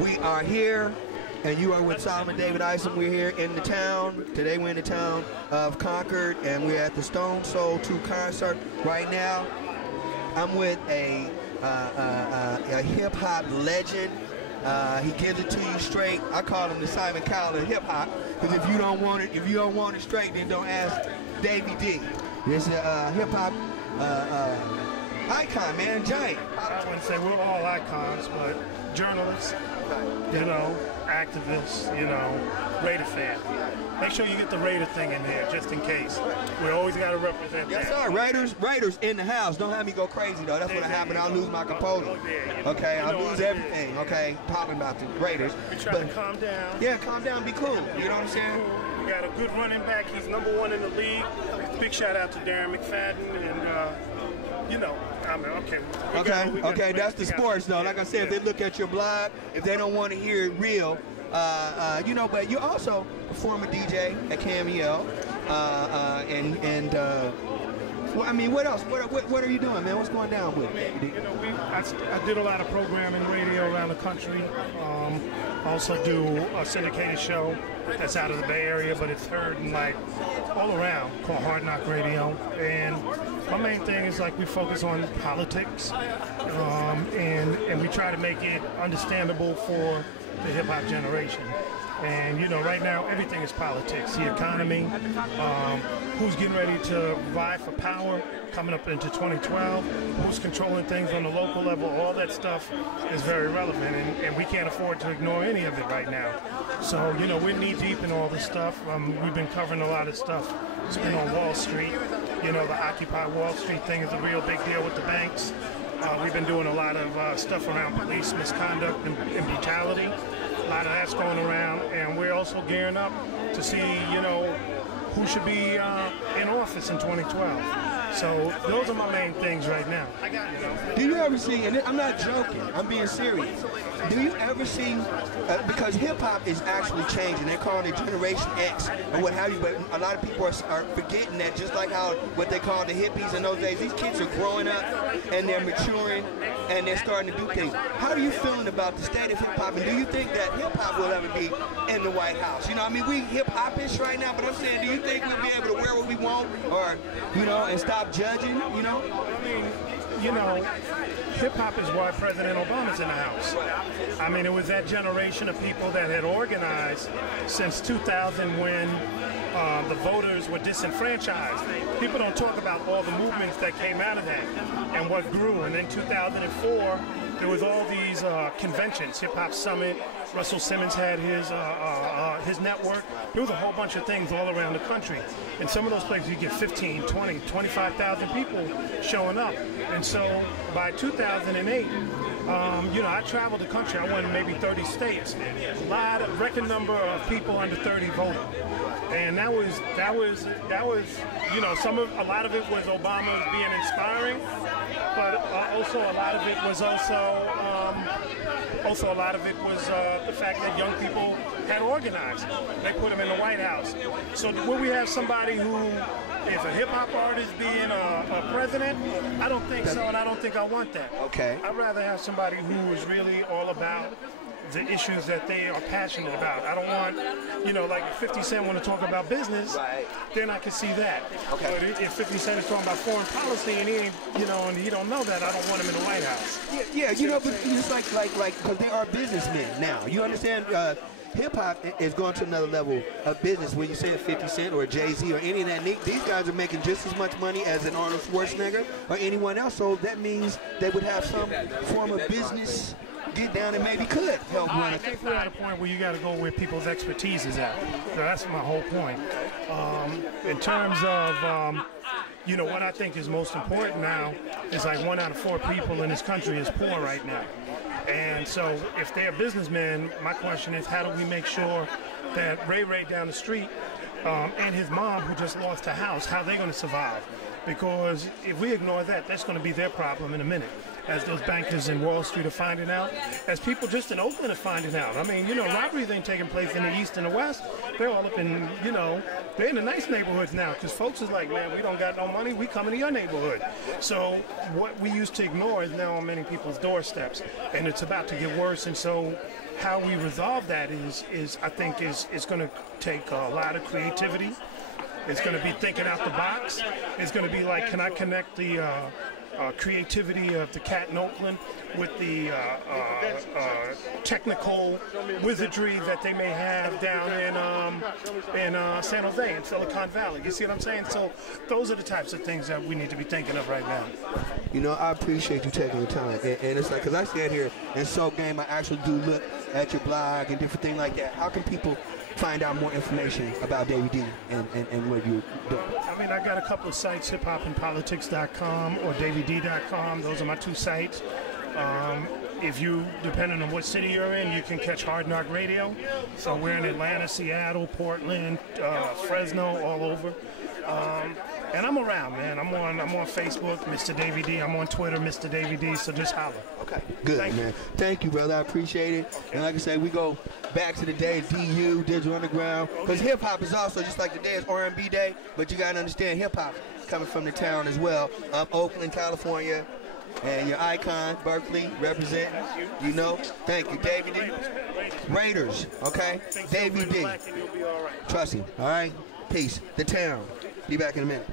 We are here, and you are with Solomon David Isom. We're here in the town. Today we're in the town of Concord, and we're at the Stone Soul 2 concert right now. I'm with a hip-hop legend. He gives it to you straight. I call him the Simon Cowell of hip-hop, because if you don't want it straight, then don't ask Davey D. This is a hip-hop icon, man, giant. I wouldn't say we're all icons, but journalists, you know, activists, you know, Raider fan. Make sure you get the Raider thing in there, just in case. We always got to represent yes, that. Sir. Raiders in the house. Don't have me go crazy, though. That's what happen. I'll lose my composure. Okay, I'll lose everything, okay, talking about the Raiders. We try to calm down. Yeah, calm down, be cool. You know what I'm saying? We got a good running back. He's #1 in the league. Big shout out to Darren McFadden, and, you know, I mean, okay, that's the sports, though. Like I said, if they look at your blog, if they don't want to hear it real, you know, but you're also a former DJ at Cameo, well, I mean, what else? What are you doing, man? What's going down with it? You know, I did a lot of programming radio around the country. Also do a syndicated show that's out of the Bay Area, but it's heard in like all around, called Hard Knock Radio. And my main thing is like we focus on politics, and we try to make it understandable for the hip hop generation. And you know, right now everything is politics. The economy, who's getting ready to vie for power coming up into 2012, who's controlling things on the local level, all that stuff is very relevant, and we can't afford to ignore any of it right now. So, you know, we're knee deep in all this stuff. We've been covering a lot of stuff. It's been on Wall Street. You know, the Occupy Wall Street thing is a real big deal with the banks. We've been doing a lot of stuff around police misconduct and brutality. A lot of that's going around, and we're also gearing up to see, you know, who should be in office in 2012. So those are my main things right now. Do you ever see, and I'm not joking, I'm being serious, do you ever see, because hip-hop is actually changing, they're calling it Generation X or what have you, but a lot of people are forgetting that, just like how what they call the hippies in those days, these kids are growing up and they're maturing and they're starting to do things. How are you feeling about the state of hip-hop, and do you think that hip-hop will ever be in the White House? You know, I mean, we hip-hop-ish right now, but I'm saying, do you think we'll be able to wear what we want, or, you know, and stop judging, you know? I mean, you know, hip-hop is why President Obama's in the house. I mean, it was that generation of people that had organized since 2000 when the voters were disenfranchised. People don't talk about all the movements that came out of that and what grew. And in 2004, there was all these conventions, Hip Hop Summit. Russell Simmons had his network. There was a whole bunch of things all around the country. In some of those places, you get 15, 20, 25,000 people showing up. And so by 2008, you know, I traveled the country. I went to maybe 30 states. A record number of people under 30 voted. And that was, you know, a lot of it was Obama being inspiring, but also a lot of it was the fact that young people had organized. They put them in the White House. So will we have somebody who is a hip-hop artist being a president? I don't think so, and I don't think I want that. Okay. I'd rather have somebody who is really all about the issues that they are passionate about. I don't want, you know, like 50 Cent want to talk about business, right, then I can see that. Okay. But if 50 Cent is talking about foreign policy and he ain't, you know, and he don't know that, I don't want him in the White House. Yeah, you know, but it's like, because they are businessmen now. You understand? Hip-hop is going to another level of business. When you say a 50 Cent or a Jay-Z or any of that, these guys are making just as much money as an Arnold Schwarzenegger or anyone else, so that means they would have some form of business get down and maybe could help run. I think we're at a point where you got to go where people's expertise is at. So that's my whole point. In terms of, you know, what I think is most important now is like 1 out of 4 people in this country is poor right now. And so if they're businessmen, my question is, how do we make sure that Ray down the street and his mom, who just lost a house, how are they going to survive? because if we ignore that, that's going to be their problem in a minute. As those bankers in Wall Street are finding out, as people just in Oakland are finding out. I mean, you know, robberies ain't taking place in the East and the West. They're all up in, you know, they're in the nice neighborhoods now, because folks is like, man, we don't got no money, we coming to your neighborhood. So what we used to ignore is now on many people's doorsteps, and it's about to get worse. And so how we resolve that is I think is going to take a lot of creativity. It's going to be thinking out the box. It's going to be like, can I connect the creativity of the cat in Oakland with the technical wizardry that they may have down in San Jose, in Silicon Valley. You see what I'm saying? So those are the types of things that we need to be thinking of right now. You know, I appreciate you taking the time. And it's like, because I stand here and so game, I actually do look at your blog and different things like that. How can people find out more information about Davey D and what you do? I mean, I got a couple of sites, hiphopandpolitics.com or davyd.com. Those are my two sites. If you, depending on what city you're in, you can catch Hard Knock Radio. So we're in Atlanta, Seattle, Portland, Fresno, all over. And I'm around, man. I'm on Facebook, Mr. Davey D. I'm on Twitter, Mr. Davey D. So just holler. Okay, good, man. Thank you, brother. I appreciate it. Okay. And like I said, we go back to the day of DU, Digital Underground, because hip-hop is also, just like today is R&B Day, but you got to understand hip-hop coming from the town as well, Oakland, California, and your icon, Berkeley, representing, you know. Thank you, Davey D. Raiders, okay? Davey D. Trust him, all right? Peace. The town. Be back in a minute.